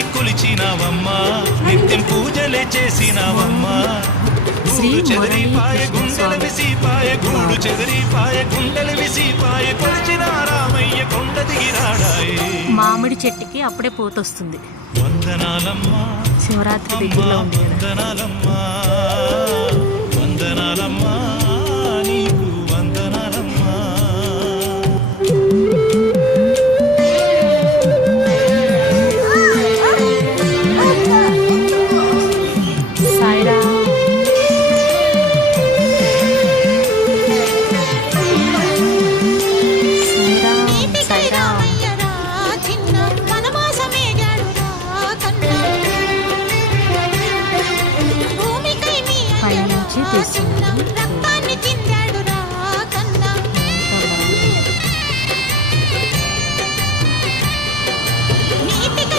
నిన్నింటిని కొలిచినావమ్మా, నిత్యం పూజలే చేసినావమ్మా. గూడు చెదరిపాయ గుండెల విసిపాయ, గూడు చెదరిపాయ గుండెల విసిపాయ, కొలిచిన రామయ్య కొండ దిగిరాడాయే. మామిడి చెట్టుకి అప్పుడే పోతొస్తుంది. వందనాలమ్మా శివరాత్రి దగ్గరలో ఉంది కదా. వందనాలమ్మా, వందనాలమ్మా.